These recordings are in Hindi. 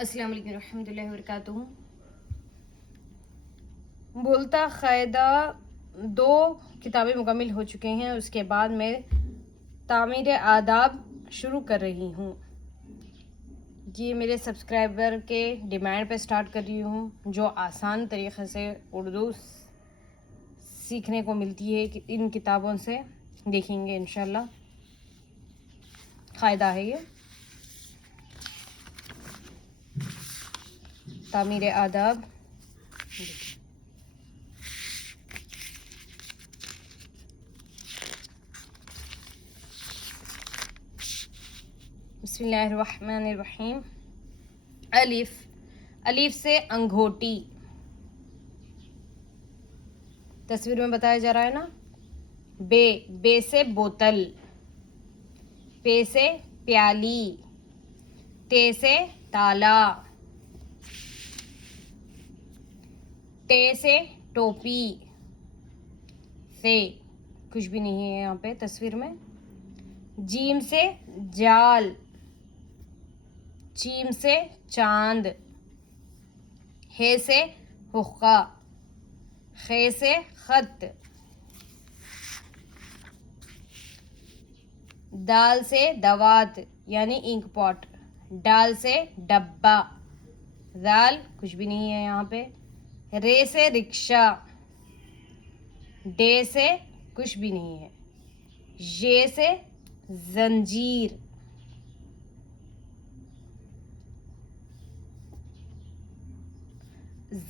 अस्सलाम वालेकुम रहमतुल्लाहि व बरकातुहू। बोलता क़ायदा 2 किताबें मुकम्मल हो चुके हैं। उसके बाद मैं तामीर आदाब शुरू कर रही हूँ। ये मेरे सब्सक्राइबर के डिमांड पे स्टार्ट कर रही हूँ, जो आसान तरीक़े से उर्दू सीखने को मिलती है कि इन किताबों से देखेंगे इंशाल्लाह। क़ायदा है ये तामीर आदाब। बिस्मिल्लाहिर्रहमानिर्रहीम। अलिफ, अलिफ से अंगूठी। तस्वीर में बताया जा रहा है ना। बे, बे से बोतल। पे से प्याली। ते से ताला। टे से टोपी। से कुछ भी नहीं है यहाँ पे तस्वीर में। जीम से जाल। चीम से चांद। हे से हुक्का। खे से खत। दाल से दवात यानी इंक पॉट। डाल से डब्बा। दाल कुछ भी नहीं है यहाँ पे। रे से रिक्शा। डे से कुछ भी नहीं है। ये से जंजीर।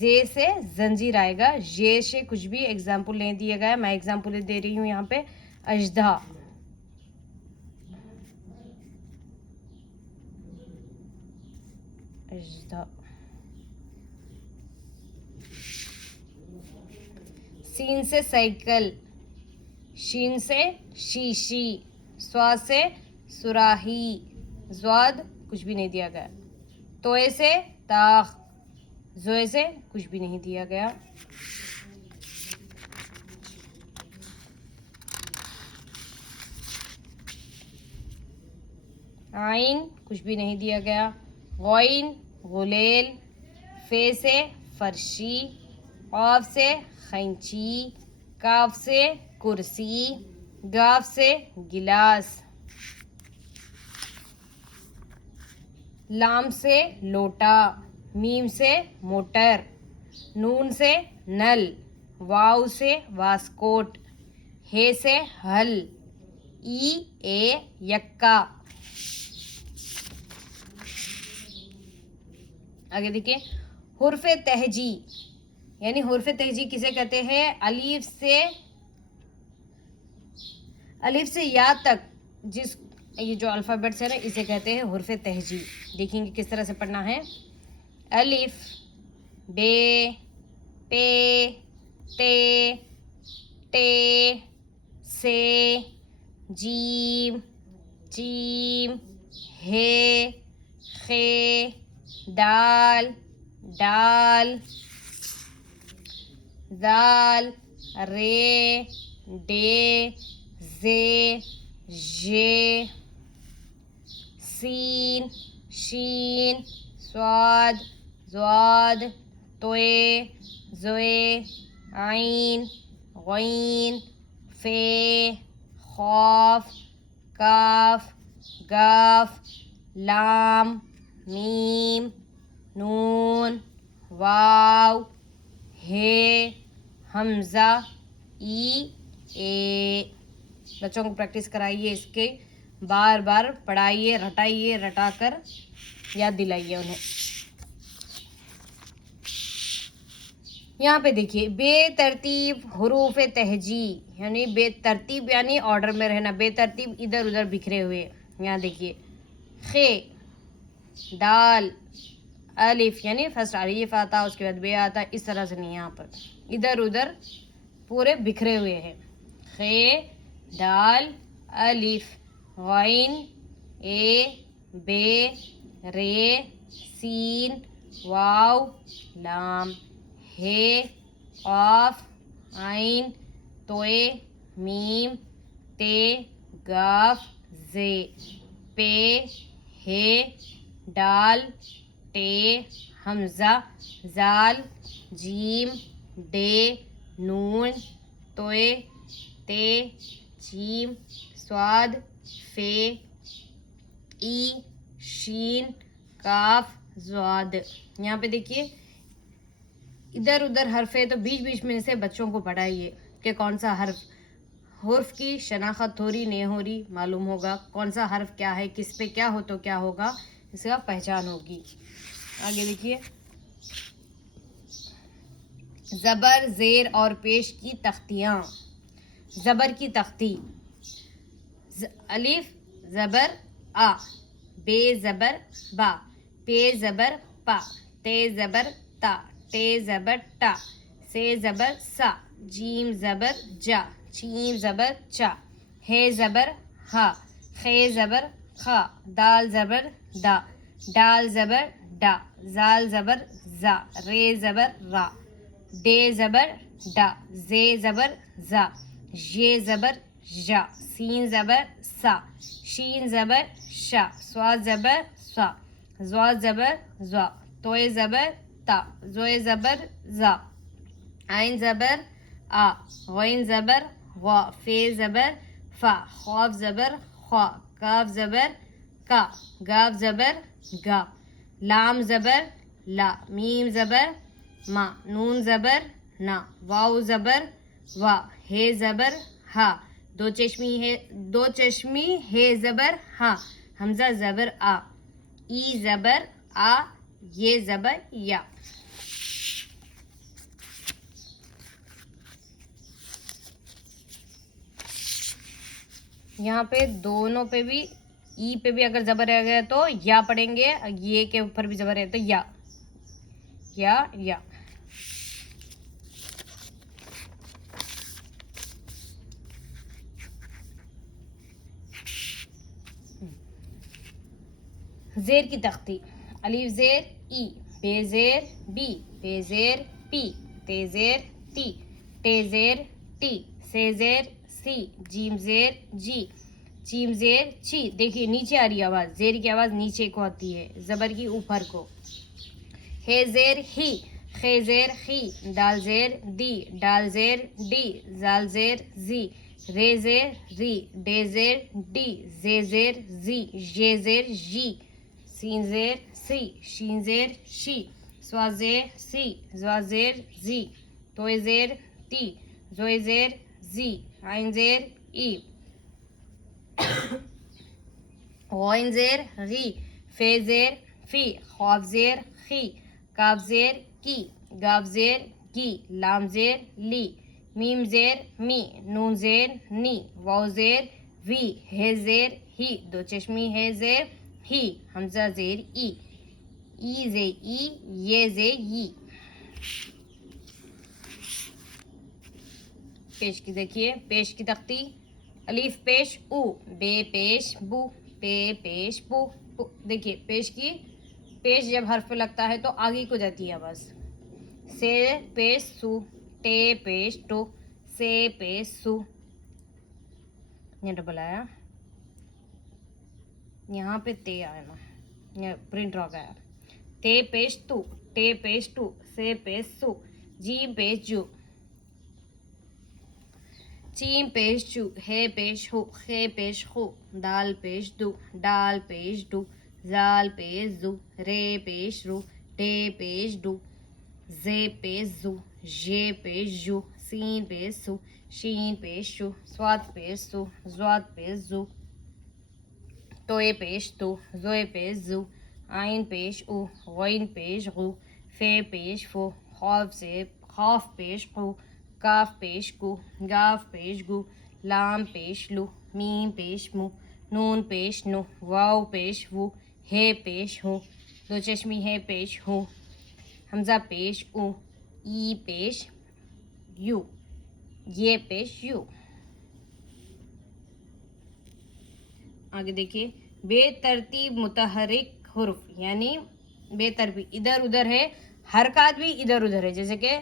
जे से जंजीर आएगा। ये से कुछ भी एग्जाम्पल नहीं दिया गया, मैं एग्जाम्पल दे रही हूँ यहाँ पे। अजदा, अजदा। सीन से साइकिल। शीन से शीशी। स्वाद से सुराही। ज्वाद कुछ भी नहीं दिया गया। तोए से ताख। जोए से कुछ भी नहीं दिया गया। आइन कुछ भी नहीं दिया गया। गौइन गुलेल। फे से फर्शी। औफ से खैंची। काफ से कुर्सी। गाफ से गिलास। लाम से लोटा। मीम से मोटर। नून से नल। वाव से वास्कोट। हे से हल। ई ए यक्का। आगे देखिए, हुर्फ़े तहजी यानी हुर्फ़े तहजी किसे कहते हैं? अलिफ से या तक जिस ये जो अल्फ़ाबेट्स है ना, इसे कहते हैं हुर्फ़े तहजी। देखेंगे किस तरह से पढ़ना है। अलिफ, बे, पे, ते, टे, से, जीम, चीम, हे, खे, दाल, डाल, दाल, रे, डे, जे, ये, सीन, शीन, स्वाद, ज्वाद, तोए, जोए, आइन, गईन, फे, खौफ, काफ, गाफ, लाम, मीम, नून, वाव, हे, हमजा, ई, ए। बच्चों को प्रैक्टिस कराइए, इसके बार बार पढ़ाइए, रटाइए, रटाकर याद दिलाइए उन्हें। यहाँ पे देखिए, बेतरतीब हुरूफ तहजी यानी बेतरतीब यानी ऑर्डर में रहना, बेतरतीब इधर उधर बिखरे हुए। यहाँ देखिए, खे, दाल, अलिफ यानी फर्स्ट अलिफ आता, उसके बाद बे आता, इस तरह से नहीं, यहाँ पर इधर उधर पूरे बिखरे हुए हैं। खे, दाल, अलिफ, गैन, ए, बे, रे, सीन, वाव, लाम, हे, ऑफ, आइन, तोए, मीम, ते, गाफ, जे, पे, हे, डाल, टे, हमजा, जाल, जीम, डे, नून, तोए, ते, जीम, स्वाद, फे, ई, शीन, काफ, ज्वाद। यहाँ पे देखिए इधर उधर हर्फ है, तो बीच बीच में से बच्चों को पढ़ाइए कि कौन सा हर्फ, हुर्फ की शनाख्त हो रही नहीं हो रही मालूम होगा, कौन सा हर्फ क्या है, किस पे क्या हो तो क्या होगा, इसका पहचान होगी। आगे देखिए ज़बर, ज़ेर और पेश की तख्तियाँ। ज़बर की तख्ती, अलिफ ज़बर आ, बे ज़बर बा, पे ज़बर पा, ते ज़बर ता, टे ज़बर टा, से ज़बर सा, जीम ज़बर जा, चीम ज़बर चा, हे ज़बर हा, खे ज़बर खा, दाल ज़बर दा, डाल ज़बर डा, जाल ज़बर जा, रे ज़बर रा, डे ज़बर डा, जे ज़बर जा, ये ज़बर जा, सीन ज़बर सा, शीन ज़बर शा, स्वाद ज़बर सा, ज़्वा ज़बर ज़्वा, तोए ज़बर ता, ज़ोए ज़बर ज़ा, आइन ज़बर आ, गौइन ज़बर ग़ा, फे ज़बर फ़ा, ख़ाफ ज़बर ख़ा, काफ ज़बर का, गाफ ज़बर गा, लाम ज़बर ला, मीम ज़बर मा, नून ज़बर ना, वाव ज़बर वा, हे ज़बर हा, दो चश्मी हे ज़बर हा, हमज़ा ज़बर आ, ई ज़बर आ, ये ज़बर या। यहाँ पे दोनों पे भी, ई पे भी अगर ज़बर रह गया तो या पढ़ेंगे, ये के ऊपर भी ज़बर है तो या, या। ज़ेर की तख्ती, अलिफ ज़ेर ई, बे ज़ेर बी, पे ज़ेर पी, ते ज़ेर ती, टे ज़ेर टी, से ज़ेर सी, जीम ज़ेर जी, चीम ज़ेर ची। देखिए नीचे आ रही है आवाज़, ज़ेर की आवाज़ नीचे को आती है, ज़बर की ऊपर को। हे ज़ेर ही, खे ज़ेर खी, दाल ज़ेर दी, डाल ज़ेर डी, जाल ज़ेर जी, रे ज़ेर री, डे ज़ेर डी, जे ज़ेर जी, ये ज़ेर जी, सीन ज़ेर सी, शीन ज़ेर शी, स्वा ज़ेर सी, ज़्वा ज़ेर जी, तोए ज़ेर ती, ज़ोए ज़ेर जी, आइन ज़ेर ई, गौइन ज़ेर गी, फे ज़ेर फी, ख्वाफ ज़ेर खी, काफ ज़ेर की, गाफ ज़ेर की, लाम ज़ेर ली, मीम ज़ेर मी, नून ज़ेर नी, वाव ज़ेर वी, हे ज़ेर ही, दो चश्मी हे ज़ेर ही, हमज़ा ज़ेर ई ज़े ई, ये ज़े ई। पेश की देखिए, पेश की तख्ती, अलीफ पेश ऊ, बे पेश बू, पे पेश बू। देखिए पेश की, पेश जब हर्फ पे लगता है तो आगे को जाती है बस। से पेश सू, टे पेश टू, से पेश सू, ये डबल आया, यहाँ पे ते आया ना, प्रिंट रॉक आया। ते पेश तू, टे पेश टू, से पेश सू, जी पेश जू, चीम पेश चू, हे पेश हो, खे पेश हो, दाल पेश दू, डाल पेश डू, जाल पेश जू, रे पेश रू, डे पेश डू, जे पेश जू, ये पेश जू, सीन पेश सू, शीन पेश शू, स्वाद पेश सू, ज्वाद पेश जू, तोए पेश तू, जोए पेश जू, आइन पेश ऊ, गौइन पेश गू, फे पेश फो, खौफ पेश खू, काफ पेश कु, गाफ पेश गु, लाम पेश लू, मीम पेश मु, नून पेश नु, वाव पेश वु, हे पेश हो, दो चश्मी हे पेश हो, हमजा पेश उ, ई पेश यू, ये पेश यू। आगे देखिए, बेतरतीब मुतहरिक हुर्फ, यानी बेतरतीब इधर उधर है, हरकत भी इधर उधर है, जैसे कि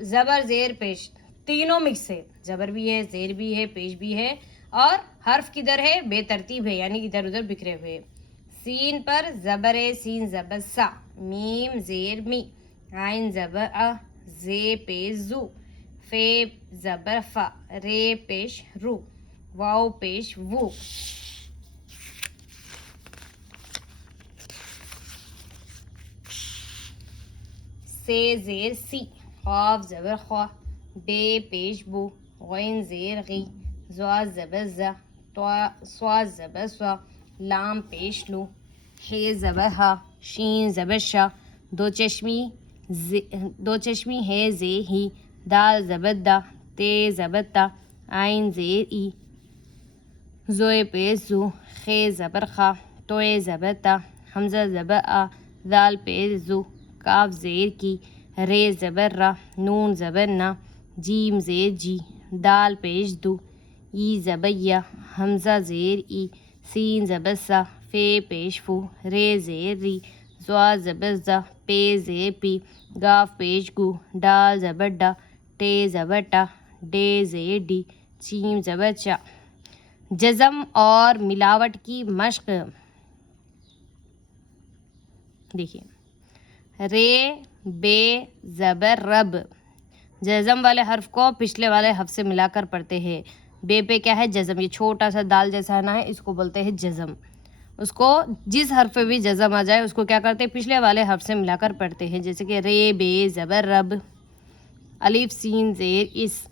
ज़बर ज़ेर पेश, तीनों मिक्स है, ज़बर भी है, ज़ेर भी है, पेश भी है, और हर्फ किधर है, बेतरतीब है, यानी इधर उधर बिखरे हुए। सीन पर ज़बर सीन ज़बर सा, मीम ज़ेर मी, आइन ज़बर अ, जे पेश जू, फे ज़बर फा, रे पेश रू, वाव पेश वू। से ज़ेर सी, ख़ाफ ज़बर ख़ा, बे पेश बू, गैन ज़ेर गी, ज़्वा ज़बर ज़ा, स्वा ज़बर स्वा, लाम पेश लू, हे ज़बर हा, शीन ज़बर शा, दो चश्मी है ज़े ही, दाल ज़बर दा, ते ज़बर ता, आइन ज़ेर ई, ज़ोए पेश ज़ू, खे ज़बर खा, तोए ज़बर ता, हमज़ा ज़बर आ, दाल पेश ज़ू, काफ ज़ेर की, रे ज़बर रा, नून ज़बर ना, जीम ज़ेर जी, दाल पेश दू, ई ज़बर या, हमज़ा ज़ेर ई, सीन ज़बर सा, फे पेश फू, रे ज़ेर री, ज़्वा ज़बर ज़ा, पे ज़ेर पी, गाफ पेश गू, डाल ज़बर डा, टे ज़बर टा, डे ज़ेर डी, चीम ज़बर चा। जज़म और मिलावट की मश्क। देखिए, रे बे ज़बर रब, जज़म वाले हर्फ को पिछले वाले हर्फ से मिलाकर पढ़ते हैं। बे पे क्या है? जज़म। ये छोटा सा दाल जैसा ना है, इसको बोलते हैं जज़म। उसको जिस हर्फ पे भी जज़म आ जाए उसको क्या करते हैं? पिछले वाले हर्फ से मिलाकर पढ़ते हैं। जैसे कि रे बे ज़बर रब, अलिफ सीन ज़ेर इस,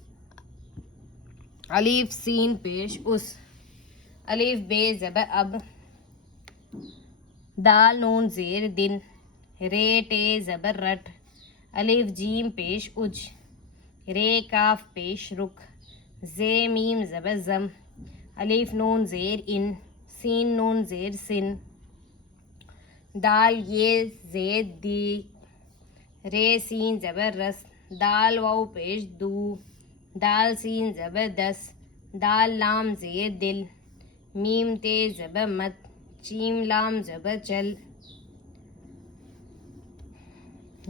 अलिफ सीन पेश उस, अलिफ बे ज़बर अब, दाल नून ज़ेर दिन, रे टे ज़बर रट, अलिफ जीम पेश उज, रे काफ पेश रुख, जे मीम ज़बर ज़म, अलिफ नून ज़ेर इन, सीन नून ज़ेर सिन, दाल ये ज़ेर दी, रे सीन ज़बर रस, दाल वाव पेश दू, दाल सीन ज़बर दस, दाल लाम ज़ेर दिल, मीम ते ज़बर मत, चीम लाम ज़बर चल,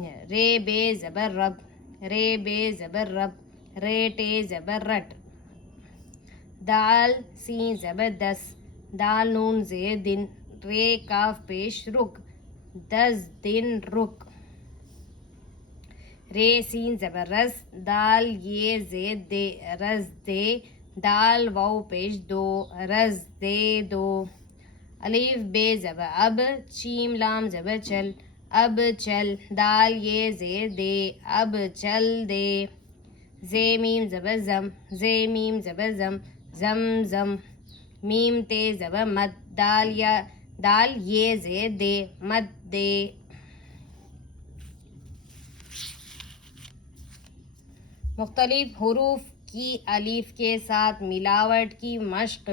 रे बे ज़बर रब, रे बे ज़बर रब, रे टे ज़बर रट, दाल सीन ज़बर दस, दाल नून ज़ेर दिन, रे काफ पेश रुक, 10 दिन रुक, रे सीन ज़बर रस, दाल ये ज़ेर दे, रस दे, दाल वाव पेश दो, रस दे दो, अलिफ बे ज़बर अब, चीम लाम ज़बर चल, अब चल, दाल ये ज़ेर दे, अब चल दे, जे मीम ज़बर ज़म, जे मीम ज़बर ज़म, ज़म ज़म, मीम ते ज़बर मद, दाल ये ज़ेर दे, मद दे। मुख्तलिफ हुरूफ की अलीफ के साथ मिलावट की मश्क।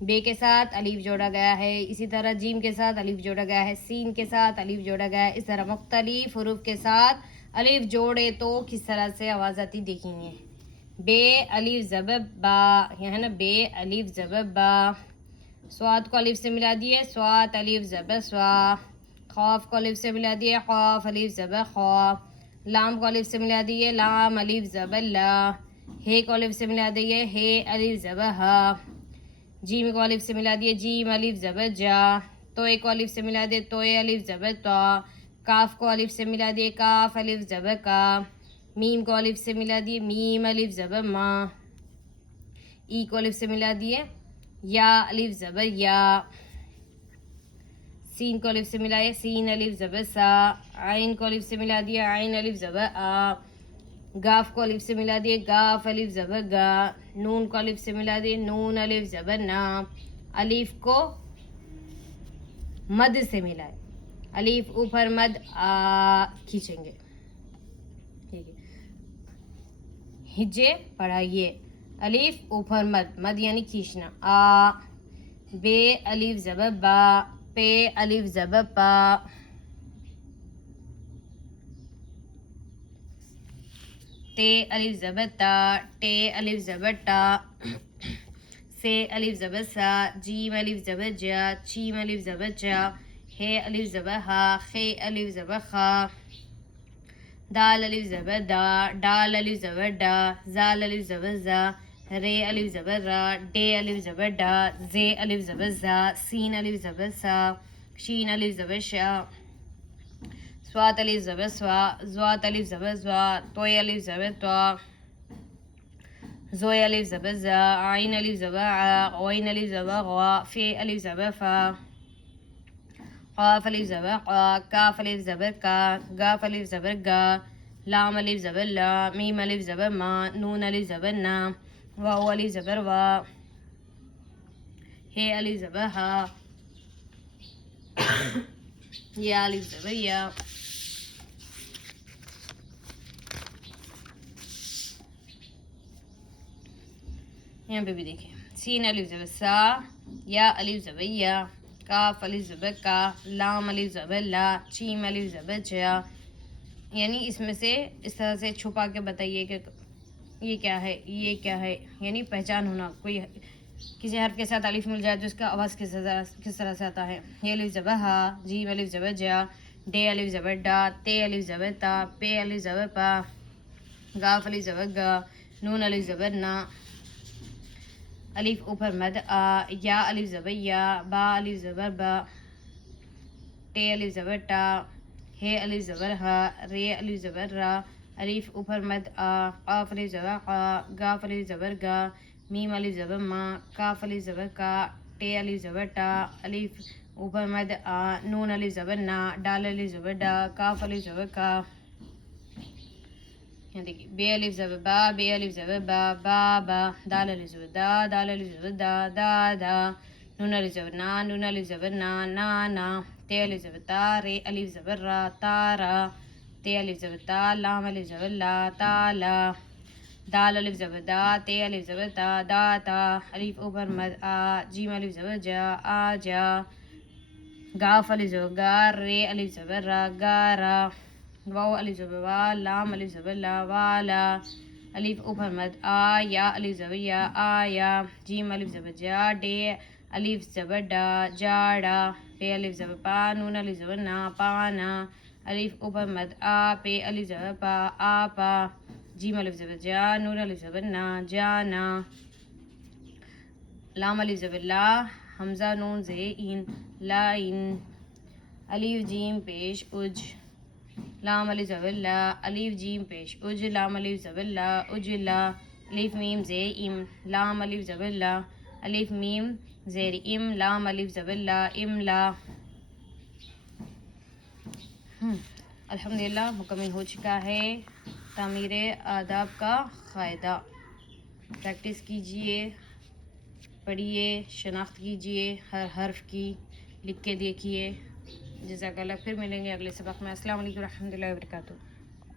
बे के साथ अलीफ जोड़ा गया है, इसी तरह जीम के साथ अलीफ जोड़ा गया है, सीन के साथ अलीफ जोड़ा गया है। इस तरह मुख्तलिफ हुरूफ के साथ अलीफ जोड़े तो किस तरह से आवाज़ आती देखेंगे। बे अलीफ ज़बर बा, यह है ना, बे अलीफ ज़बर बा, स्वाद को अलीफ से मिला दिए, स्वाद अलीफ ज़बर स्वा, खौफ को अलीफ से मिला दिए, खौफ अलीफ ज़बर खौफ, लाम को अलीफ से मिला दिए, लाम अलीफ ज़बर ला, हे को अलीफ से मिला दिए, हे अलीफ ज़बर हा, जीम को अलिफ से मिला दिए, जीम अलिफ ज़बर जा, तोए को अलिफ से मिला दिए, तोए अलिफ ज़बर ता, काफ को अलिफ से मिला दिए, काफ अलिफ ज़बर का, मीम को अलिफ से मिला दिए, मीम अलिफ ज़बर मा, ई को अलिफ से मिला दिए, या अलिफ ज़बर या, सीन को अलिफ से मिलाए, सीन अलिफ ज़बर सा, आइन को अलिफ से मिला दिया, आइन अलिफ ज़बर आ, गाफ को अलिफ से मिला दिए, गाफ अलिफ ज़बर गा, नून को अलिफ से मिला दिए, नून अलिफ ज़बर ना, अलिफ को मद से मिलाए, अलिफ ऊपर मद आ खींचेंगे, ठीक है। हिज्जे पढ़ाइए, अलिफ ऊपर मद, मद यानी खींचना, आ, बे अलिफ ज़बर बा, पे अलिफ ज़बर पा, ते अलिफ ज़बर ता, टे अलिफ ज़बर टा, से अलिफ ज़बर सा, जीम अलिफ ज़बर जा, चीम अलिफ ज़बर चा, हे अलिफ ज़बर हा, खे अलिफ ज़बर खा, दाल अलिफ ज़बर दा, डाल अलिफ ज़बर डा, जाल अलिफ ज़बर जा, रे अलिफ ज़बर रा, डे अलिफ ज़बर डा, जे अलिफ ज़बर ज़ा, सीन अलिफ ज़बर सा, शीन अलिफ ज़बर शा, स्वात अलिफ ज़बर स्वा, ज़्वात अलिफ ज़बर ज़्वा, तोय अलिफ ज़बर त्वा, ज़ोय अलिफ ज़बर ज़ा, आइन अलिफ ज़बर आ, गौइन अलिफ ज़बर गवा, फे अलिफ ज़बर फा, क़ाफ अलिफ ज़बर क़ा, काफ अलिफ ज़बर का, गाफ अलिफ ज़बर गा, लाम अलिफ ज़बर ला, मीम अलिफ ज़बर मा, नून अलिफ ज़बर ना, वाव अलिफ ज़बर वा, हे अलिफ ज़बर हा, या अलिफ ज़बर या। यहाँ पे भी देखें, सीन अलिफ ज़बर सा, या अलिफ ज़बर या, काफ अलिफ ज़बर का, लाम अलिफ ज़बर ला, चीम अलिफ ज़बर जा। यानी इसमें से इस तरह से छुपा के बताइए कि ये क्या है, ये क्या है, यानी पहचान होना। कोई किसी हर्फ के साथ अलिफ मिल जाए तो उसका आवाज़ किस तरह से आता है। ये अलिफ ज़बर हा, जीम अलिफ ज़बर जा, डे अलिफ ज़बर डा, ते अलिफ ज़बर ता, पे अलिफ ज़बर पा, गाफ अलिफ ज़बर गा, नून अलिफ ज़बर ना, अलिफ ऊपर मद आ, या अलिफ ज़बर या, बा अलिफ ज़बर बा, टे अलिफ ज़बर टा, हे अलिफ ज़बर हा, रे अलिफ ज़बर रा, अलिफ ऊपर मद आ, क़ाफ अलिफ ज़बर क़ा, गाफ अलिफ ज़बर गा, मीम अलिफ ज़बर मा, काफ अलिफ ज़बर का, टे अलिफ ज़बर टा, अलिफ ऊपर मद आ, नून अलिफ ज़बर ना, डाल अलिफ ज़बर डा, काफ अलिफ ज़बर का। यहाँ देखिए, बे अलिफ ज़बर बा, बे अलिफ ज़बर बा, बा बा, दाल अलिफ ज़बर दा, दाल अलिफ ज़बर दा, दा दा, नून अलिफ ज़बर ना, नून अलिफ ज़बर ना, ना ना, ते अलिफ ज़बर ता, रे अलिफ ज़बर रा, तारा, ते अलिफ ज़बर ता, लाम अलिफ ज़बर ला, ताला, दाल अलिफ ज़बर दा, ते अलिफ ज़बर ता, दा ता, अलिफ ऊपर मद आ, जीम अलिफ ज़बर जा, आ जा, गाफ अलिफ ज़बर गा, रे अलिफ ज़बर रा, गारा, वाव अलिफ ज़बर वा, लाम अलिफ ज़बर ला, वाला, अलिफ ऊपर मद आ, या अलिफ ज़बर या, आया, जीम अलिफ ज़बर जा, डे अलिफ ज़बर डा, जाड़ा, पे अलिफ ज़बर पा, नून अलिफ ज़बर ना, पाना, अलिफ ऊपर मद आ, पे अलिफ ज़बर पा, आपा, जीम अलिफ ज़बर जा, नून अलिफ ज़बर ना, जाना, लाम अलिफ ज़बर ला, हमज़ा नून ज़े इन, लाइन, अलिफ जीम पेश उज, लाम अलिफ ज़बर ला, अलिफ जीम पेश उज, लाम अलिफ ज़बर ला, उजला, अलिफ मीम ज़े इम, लाम अलिफ ज़बर ला, अलिफ मीम ज़ेर इम, लाम अलिफ ज़बर ला, इमला। अल्हम्दुलिल्लाह मुकम्मल हो चुका है तामीर आदाब का क़ायदा। प्रैक्टिस कीजिए, पढ़िए, शनाख्त कीजिए हर हर्फ की, लिख के देखिए। जज़ाकल्लाह। फिर मिलेंगे अगले सबक में। अस्सलाम वालेकुम रहमतुल्लाहि व बरकातुहू।